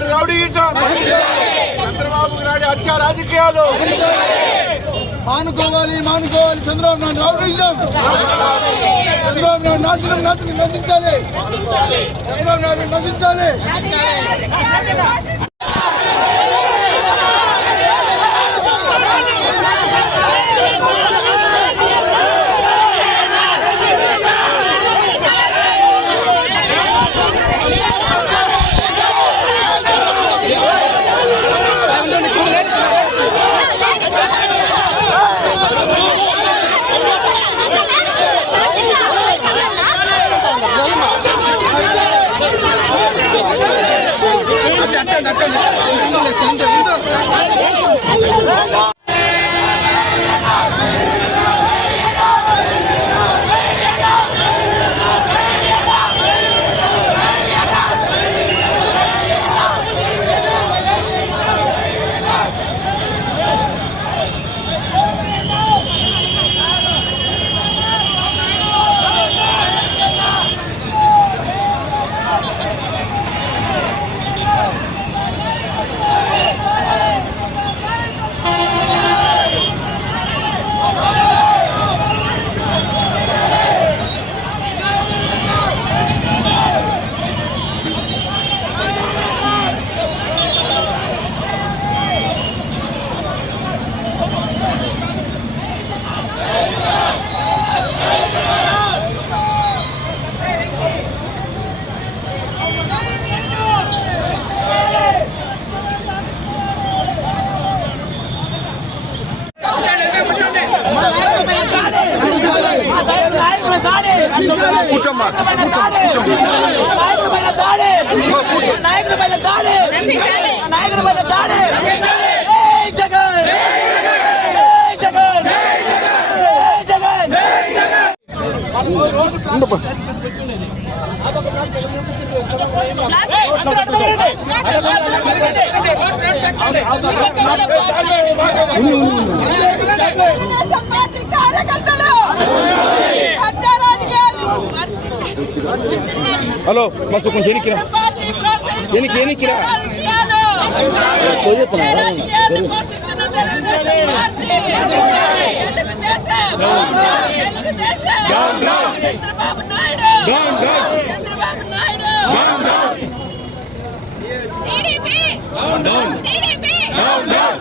Chandrababu rowdyism Chandrababu Naidu హత్య రాజకీయాలు. మానుకోవాలి మానుకోవాలి. చంద్రబాబు నాయుడు రౌడీజం. చంద్రబాబు నాయుడు నాశనం నాశనం నశించాలి. చంద్రబాబు నాయుడు నశించాలి. కూర్చోమ్మా నాయకుడి పైన దాడి నాయకుడి పైన దాడి నాయకుడి పైన దాడి కార్యకర్తలు హలో మస్తు కొంచెం ఎనికిరా. ఎనికి ఎనికిరా.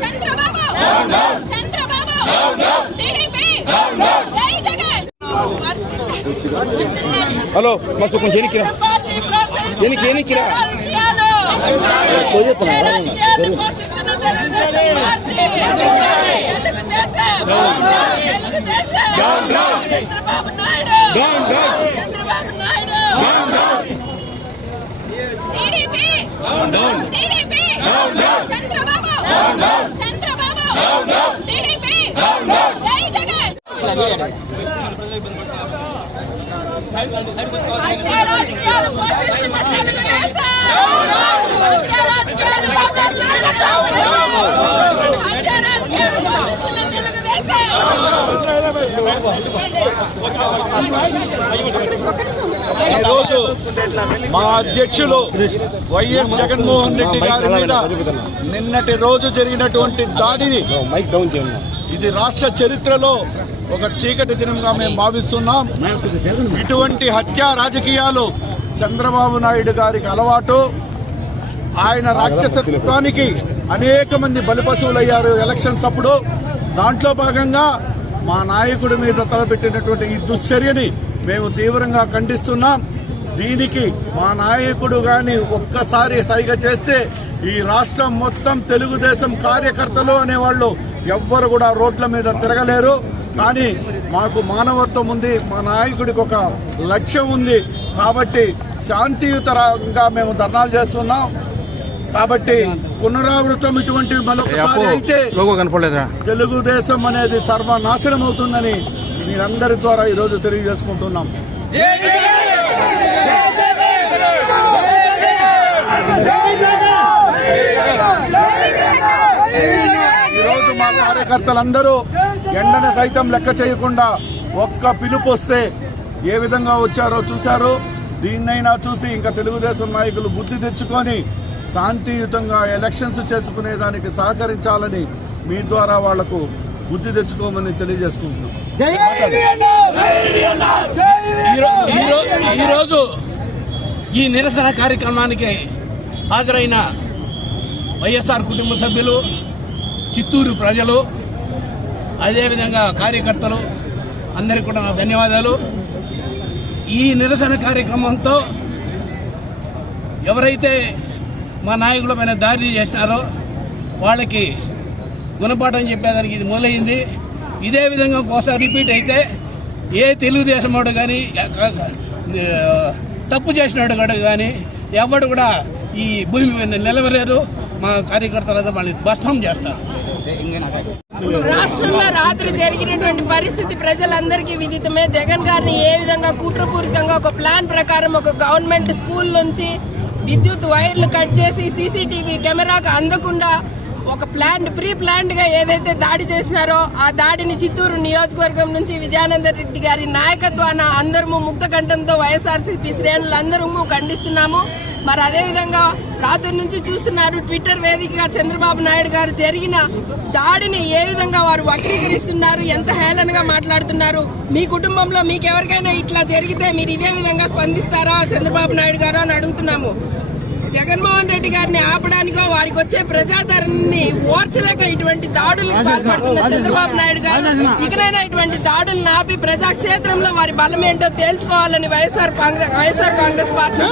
చంద్రబాబు. చంద్రబాబు. జై జగన్. హలో మస్తు కొంచెం ఎనికిరా ఎనికి ఎనికిరా చంద్రబాబు. ఈరోజు మా అధ్యక్షులు వైఎస్ జగన్మోహన్ రెడ్డి గారి మీద నిన్నటి రోజు జరిగినటువంటి దాడిని మైక్ డౌన్ చేయండి. ఇది రాష్ట్ర చరిత్రలో ఒక చీకటి దినంగా మేము భావిస్తున్నాం. ఇటువంటి హత్యా రాజకీయాలు చంద్రబాబు నాయుడు గారికి అలవాటు. ఆయన రాక్షసత్వానికి అనేక మంది బలిపశువులయ్యారు ఎలక్షన్స్ అప్పుడు. దాంట్లో భాగంగా మా నాయకుడి మీద తలపెట్టినటువంటి ఈ దుశ్చర్యని మేము తీవ్రంగా ఖండిస్తున్నాం. దీనికి మా నాయకుడు గాని ఒక్కసారి సైగ చేస్తే ఈ రాష్ట్రం మొత్తం తెలుగుదేశం కార్యకర్తలు అనేవాళ్ళు ఎవ్వరు కూడా రోడ్ల మీద తిరగలేరు. కానీ మాకు మానవత్వం ఉంది మా నాయకుడికి ఒక లక్ష్యం ఉంది కాబట్టి శాంతియుతంగా మేము ధర్నాలు చేస్తున్నాం కాబట్టి పునరావృతం ఇటువంటి మరొకసారి అయితే తెలుగుదేశం అనేది సర్వనాశనం అవుతుందని మీరందరి ద్వారా ఈరోజు తెలియజేసుకుంటున్నాం ఈరోజు మా కార్యకర్తలందరూ ఎండను సైతం లెక్క చేయకుండా ఒక్క పిలుపు వస్తే ఏ విధంగా వచ్చారో చూశారు. దీన్నైనా చూసి ఇంకా తెలుగుదేశం నాయకులు బుద్ధి తెచ్చుకొని శాంతియుతంగా ఎలక్షన్స్ చేసుకునే దానికి సహకరించాలని మీ ద్వారా వాళ్ళకు బుద్ధి తెచ్చుకోమని తెలియజేసుకుంటున్నాం. ఈరో- ఈరో- ఈరోజు ఈ నిరసన కార్యక్రమానికి హాజరైన వైఎస్ఆర్ కుటుంబ సభ్యులు చిత్తూరు ప్రజలు అదేవిధంగా కార్యకర్తలు అందరికీ కూడా నా ధన్యవాదాలు. ఈ నిరసన కార్యక్రమంతో ఎవరైతే మా నాయకుల పైన దాడి చేసినారో వాళ్ళకి గుణపాఠం చెప్పేదానికి ఇది మొదలైంది. ఇదే విధంగా ఒకసారి రిపీట్ అయితే ఏ తెలుగుదేశం వాడు కానీ తప్పు చేసినాడు కూడా కానీ ఎవడు కూడా ఈ భూమి మీద నిలవలేరు. మా కార్యకర్తలంతా మళ్ళీ భస్మం చేస్తారు. రాష్ట్రంలో రాత్రి జరిగినటువంటి పరిస్థితి ప్రజలందరికీ విదితమే. జగన్ గారిని ఏ విధంగా కుట్రపూరితంగా ఒక ప్లాన్ ప్రకారం ఒక గవర్నమెంట్ స్కూల్ నుంచి విద్యుత్ వైర్లు కట్ చేసి సీసీటీవీ కెమెరాకు అందకుండా ఒక ప్లాన్ ప్రీ ప్లాన్డ్గా ఏదైతే దాడి చేసినారో ఆ దాడిని చిత్తూరు నియోజకవర్గం నుంచి విజయానంద రెడ్డి గారి నాయకత్వాన అందరము ముక్త కంఠంతో వైఎస్ఆర్సీపీ శ్రేణులు అందరము ఖండిస్తున్నాము. మరి అదేవిధంగా రాత్రి నుంచి చూస్తున్నారు ట్విట్టర్ వేదికగా చంద్రబాబు నాయుడు గారు జరిగిన దాడిని ఏ విధంగా వారు వక్రీకరిస్తున్నారు ఎంత హేళనగా మాట్లాడుతున్నారు మీ కుటుంబంలో మీకు ఎవరికైనా ఇట్లా జరిగితే మీరు ఇదే విధంగా స్పందిస్తారా చంద్రబాబు నాయుడు గారు అని అడుగుతున్నాము. జగన్మోహన్ రెడ్డి గారిని ఆపడానికో వారికి వచ్చే ప్రజాదరణని ఓర్చలేక ఇటువంటి దాడులకు పాల్పడుతున్న చంద్రబాబు నాయుడు గారు ఇకనైనా ఇటువంటి దాడులను ఆపి ప్రజాక్షేత్రంలో వారి బలం ఏంటో తేల్చుకోవాలని వైఎస్ఆర్ కాంగ్రెస్ వైఎస్ఆర్ కాంగ్రెస్ పార్టీ.